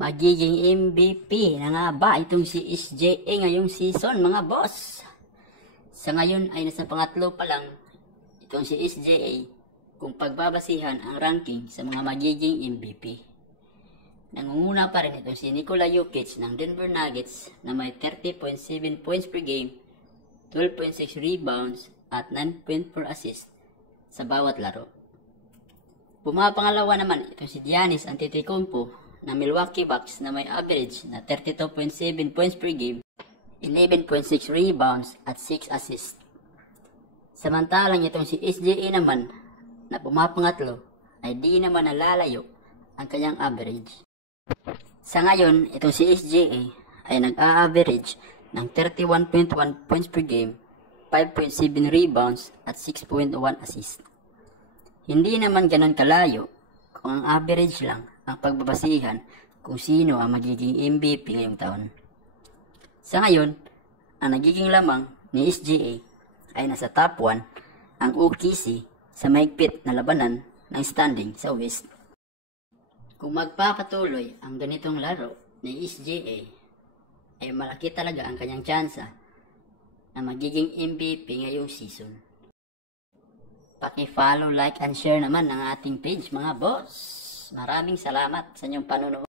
Magiging MVP na nga ba itong si SJA ngayong season, mga boss? Sa ngayon ay nasa pangatlo pa lang itong si SJA kung pagbabasihan ang ranking sa mga magiging MVP. Nangunguna pa rin itong si Nikola Jokic ng Denver Nuggets na may 30.7 points per game, 12.6 rebounds at 9.4 assists sa bawat laro. Pumapangalawa naman itong si Giannis Antetokounmpo ng Milwaukee Bucks na may average na 32.7 points per game, 11.6 rebounds at 6 assists. Samantalang itong si SJA naman na pumapangatlo ay di naman nalalayo ang kanyang average. Sa ngayon, itong si SJA ay nag-a-average ng 31.1 points per game, 5.7 rebounds at 6.1 assists. Hindi naman ganon kalayo kung ang average lang ang pagbabasihan kung sino ang magiging MVP ngayong taon. Sa ngayon, ang nagiging lamang ni SJA ay nasa top 1 ang OKC sa mahigpit na labanan ng standing sa West. Kung magpapatuloy ang ganitong laro ni SJA, ay malaki talaga ang kanyang tsansa na magiging MVP ngayong season. Paki-follow, like, and share naman ang ating page, mga boss. Maraming salamat sa inyong panonood.